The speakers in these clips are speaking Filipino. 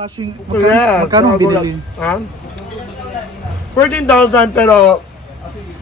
washing. Yeah, Magkano binili? Ha? 14,000 pero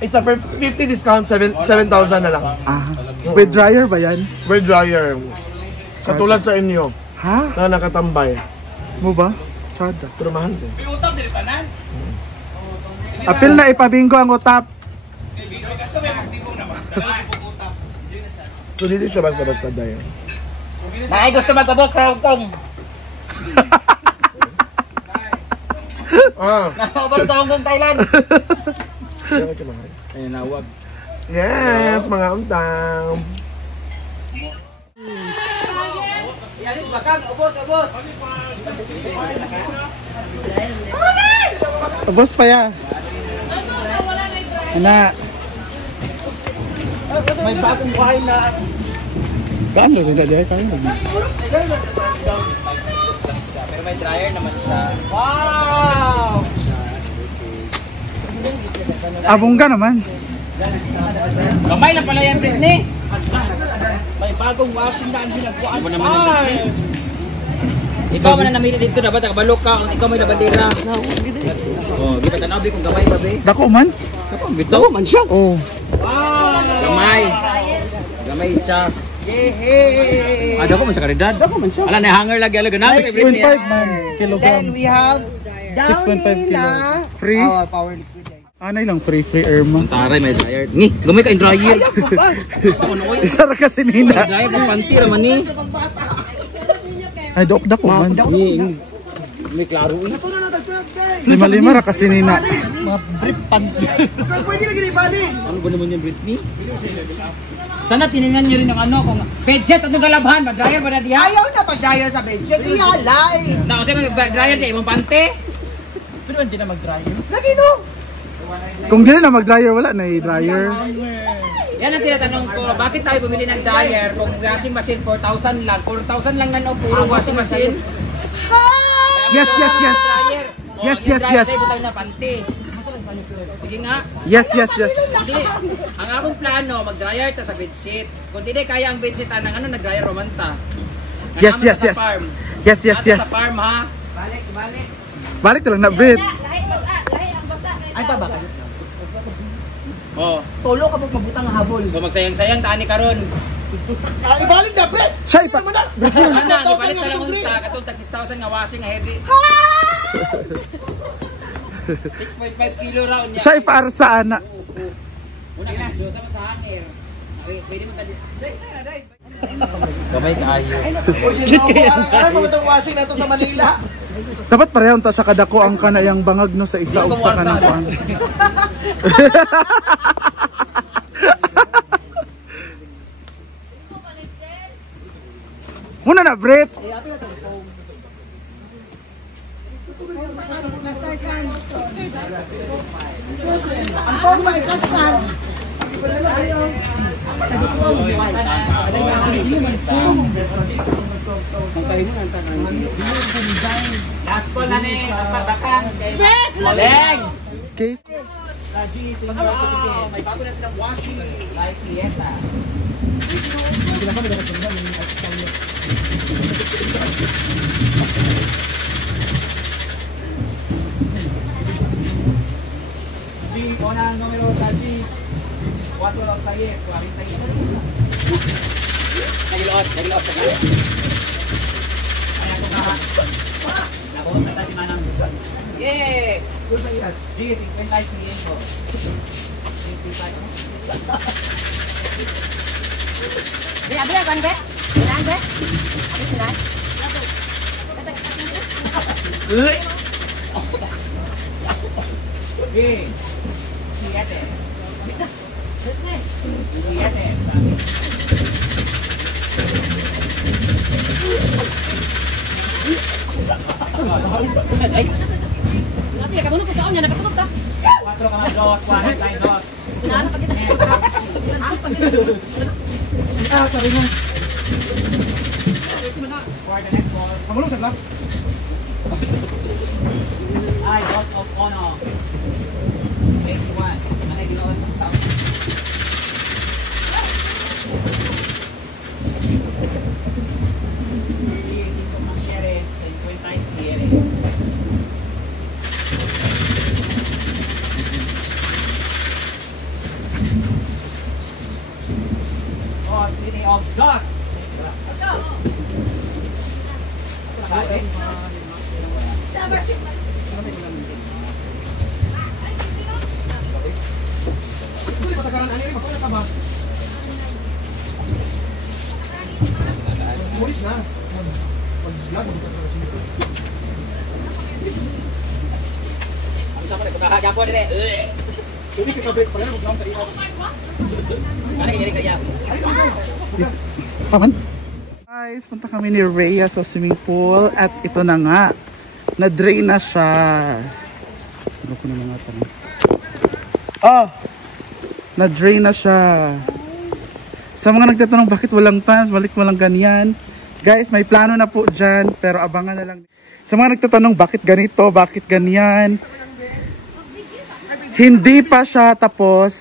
it's a 50 discount, 7,000 na lang. Ah, with dryer ba yan? With dryer. Katulad sa inyo. Ha? Na nakatambay. Mo ba? Sada. Pero mahal din. Apil na ipabingo ang utap. So hindi siya basta-basta dahil. Ay, gusto magpabok sa Hong Kong. Nakaparo sa Hong Kong, Thailand. Ayun, nawag. Yes, mga untang. Yalis, bakang, ubos. Ubos pa ya. Na. May bagong bahay na. Paano rin na diyan kayo? Pero may dryer naman siya. Wow! Abongga naman. Kamay lang pala yan, Britney. May bagong washing na ang ginagawa. Ano naman ang Britney? Ikaw man na namili dito, dapat nakabalok ka. Ikaw may labandera. Oh, di ba tanabi kung gamay ba, be? Dako man? Kapag bitaw man siya. Oh. Gamay siya. Yehey! Dako man siya karidad. Dako man siya. Ala, na-hanger lagi. Ala, ganun. 6.5 man kilogram. Then we have 6.5 Downy kilo. na Free? power liquid. Anay lang free Irma. Taray, may dryer. Ngi, gamay ka yung dryer. Ayaw ko pa. Sa ano oy? Isa ra kasi May nina. dryer pang panty raman ni. Ay dako man. Ni, may klaro eh. Lima ra kasi nina. Mga brief pan. Pwede lagi na ibalik. Ano ba naman yung Britney? Sana tinignan niyo rin yung ano, kung bedsheet at yung galabhan, mag-dryer ba na diya? Ayaw na pag-dryer sa bedsheet. Iyalay. Na, kasi may dryer siya, ibang pante. Pero hindi na mag-dryer. Lagi no. Kung gano'n na mag-dryer, wala na i-dryer. Yan ang tinatanong ko, bakit tayo bumili ng dryer kung washing machine 4,000 lang? 4,000 lang nga no, puro washing machine. Yes. Dryer. Yes. Tayo tayo na pante. Sige nga. Yes. Hindi. Ang akong plano, mag-dryer ta sa bedsheet. Kung hindi kaya ang bedsheet, ano, nag-dryer romanta. Yes. Sa farm. Yes. Sa farm, ha? Balik lang na, Brit. Ay pa ba kayo? Oh. Tolo ka mabutang habol. Kung magsayang-sayang, tani karon. Ibalik na, pre! Siya ipa. Ano, ipalit ka lang unta. Katong tag 6,000 nga washing nga heavy. 6.5 kilo round niya. Siya ipaara sa ana. Una ka gusto sa hanger. Pwede mo tadi. Gamay kaayo. Ano mo itong washing na ito sa Manila? Dapat pareho ta sa kadako ang kanayang bangag no sa isa ug sa kanang kuan. Muna na, Brit. Ang pong may kastan. Last call na ni pagbakan. Leng! Case. May bago na silang washing. Like siesta. G, una número sa G. 4 lang sa yes, 41. Nagiloot sa kanya. Ayan ko ka. Nakuha sa si Manang. Yeah! G, 55 ko. 55. Abra kan be? Sinan be? Sinan. Uy! Okay. Siete. Nanti kamu nu kaon nya nakatulog ta. 4 ka dos, 1 tayo dos. Inaano pa kita. Sorry na. For the next ball. Mamulong sa glass. Ay, dos of honor. 81. Manay ginoon. G, 5 ng sheriff, 50 sheriff. of dos. Mulis na. Ang sama ko kakagapo dire. Hindi ka kabit pa rin, huwag lang sa iyo. Ano kaya kaya? Paman? Guys, punta kami ni Rhea sa swimming pool at ito na nga. Na-drain na siya. Ano po na mga tanong? Oh! Na-drain na siya. Sa mga nagtatanong bakit walang fans, balik walang ganyan. Guys, may plano na po dyan, pero abangan na lang. Sa mga nagtatanong bakit ganito, bakit ganyan. Hindi pa siya tapos.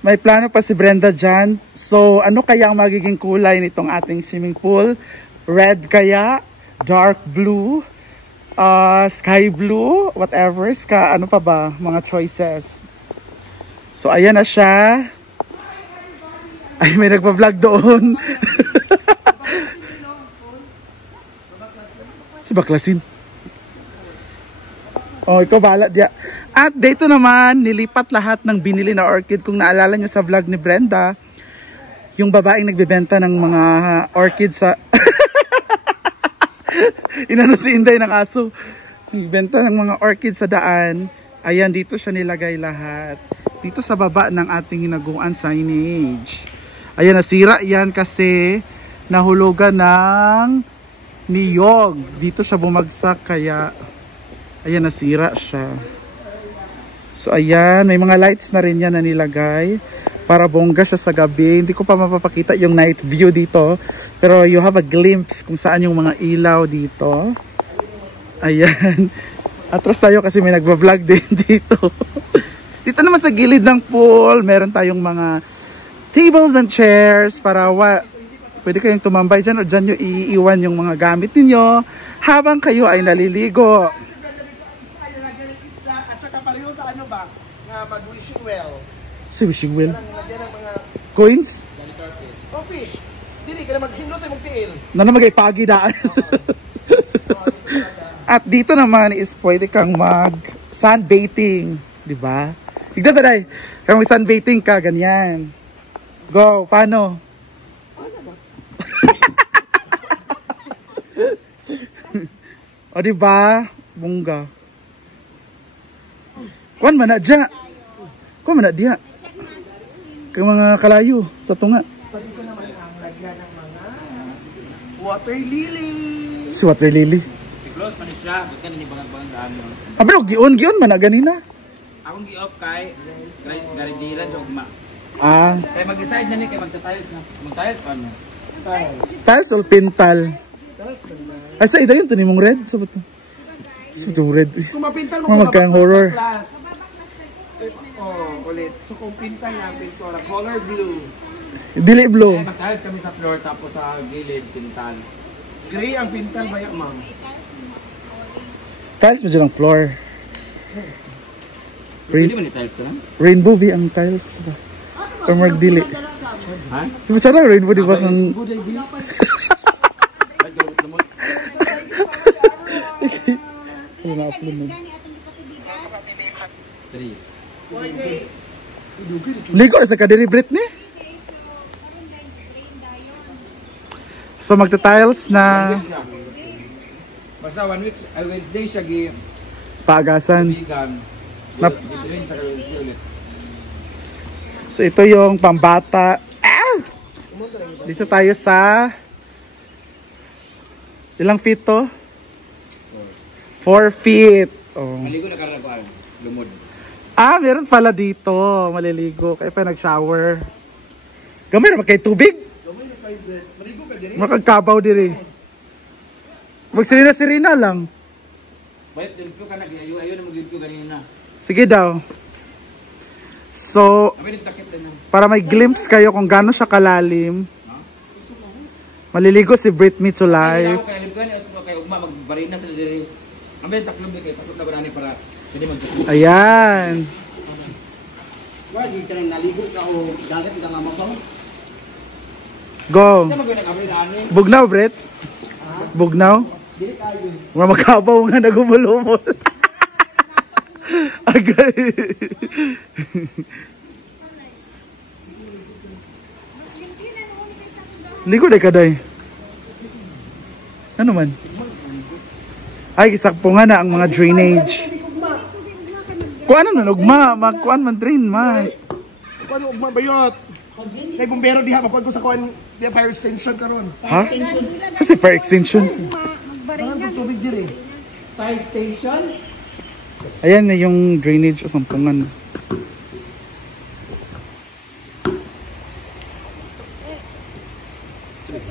May plano pa si Brenda dyan. So, ano kaya ang magiging kulay nitong ating swimming pool? Red kaya? Dark blue? Sky blue? Whatever. Ano pa ba? Mga choices. So, ayan na siya. Ay, may nagpa-vlog doon. Si Baklasin. Oh, ikaw bahala diya. At dito naman, nilipat lahat ng binili na orchid. Kung naalala nyo sa vlog ni Brenda, yung babaeng nagbebenta ng mga orchid sa... Inano si Inday ng aso. Nagbenta ng mga orchid sa daan. Ayan, dito siya nilagay lahat. Dito sa baba ng ating hinaguan signage. Ayan, nasira yan kasi nahulugan ng niyog. Dito siya bumagsak kaya ayan, nasira siya. So ayan, may mga lights na rin yan na nilagay para bongga siya sa gabi. Hindi ko pa mapapakita yung night view dito, pero you have a glimpse kung saan yung mga ilaw dito. Ayan. Atras tayo kasi may nagva-vlog din dito. Dito naman sa gilid ng pool, meron tayong mga tables and chairs para pwede kayong tumambay dyan o dyan nyo iiwan yung mga gamit ninyo habang kayo ay naliligo. At saka pareho sa ano ba? Nga mag-wishing well. Si wishing well. Lagyan ng mga Coins? fish. Dili ka na maghindo sa imong tiil. Na magay-pagi daan. At dito naman is pwede kang mag sunbathing, di ba? Tignan sa day. Kung may sunbathing ka, ganyan. Go, paano? O di ba? Bongga. Kuan man na diya. Kuan man na diya. Kang mga kalayo sa tunga. Pwede ko naman ang lagyan ng mga water lily. Si water lily. I-close man siya, bigyan ni bangang daan. Pero gion man na ganina. Akong gi-off kay Garidiran sa ugma. Ah, Kay mag-decide na ni kay magta-tiles na. Mag-tiles pa ano? tiles or pintal? Ay, sa ida yun, ito mong red? Sa bato? Sa bato red. Kung mapintal mo, Mga magkang horror. Oh, ulit. So kung pintal na pintura, color blue. Dili blue. Kaya mag-tiles kami sa floor tapos sa gilid pintal. Gray ang pintal ba yan, ma'am? Tiles mo dyan ang floor. Hindi man ni-tiles ka lang? Rainbow be ang tiles. Or mag dili. Ha? Di ba sana rainbow, di ba? Kang... Good idea. Ay, lumot. Ano na-upload mo? 3. Ligo na sa kadiri Britney. So magta-tiles na Basta 1 week, Wednesday siya gi paagasan. vegan. Nap- Dito sa ulit. So ito yung pambata. Ah! Dito tayo sa ilang feet to? 4 feet. Oh. Maligo na karon ako lumod. Ah, meron pala dito. Maliligo. Kaya pa nag-shower. Gamay na kay tubig. Maligo ka diri. Makagkabaw diri. Magsirina-sirina lang. Bayat din ko kana ayo na mag-review ganina na. Sige daw. So, Kami din takip din. para may glimpse kayo kung gaano siya kalalim. Maliligo si Britney to live. Kay libgan ni kay ugma magbarina sa diri. Kami taklob ni kay taklob na ganani para pwede mag-review. Ayan. Wala, di ka rin naligo ka o dagat ka nga mabaw. Go. Ano magandang kami na ani? Bugnaw, Brett. Bugnaw. Mga makabaw nga nagumulumol. Agay. Ligo day kaday. Ano man? Ay, sakpo nga na ang mga drainage. Kuan na ugma, magkuan man drain man. Paano magbayot? Kay bumbero diha mapag ko sa kuan di fire extinction karon. Ha? Kasi fire extinction. Tubig diri. Fire station? Ayan na yung drainage o sampungan.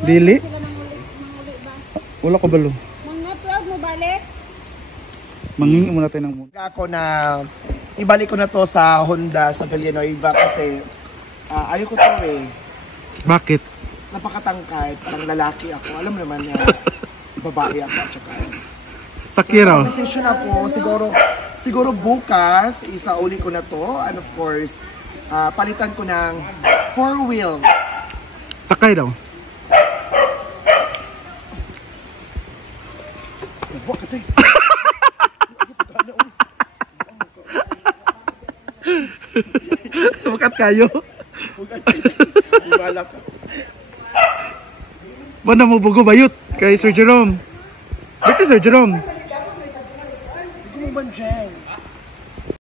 Dili? Wala ko balo. Mga 12 mo balik? Mangingi muna tayo ng muna. Ako na ibalik ko na to sa Honda sa Villanueva kasi ayaw ko to eh. Bakit? Napakatangkad, parang lalaki ako. Alam mo naman na babae ako at saka. Sakira. Conversation ako, siguro bukas, isauli ko na to. And of course, palitan ko ng 4 wheels. Sakay daw. Bakit eh? Bakat kayo? Ibala ka. Ba na mo bugo bayot kay Sir Jerome? Bakit Sir Jerome? Hindi mo ba dyan?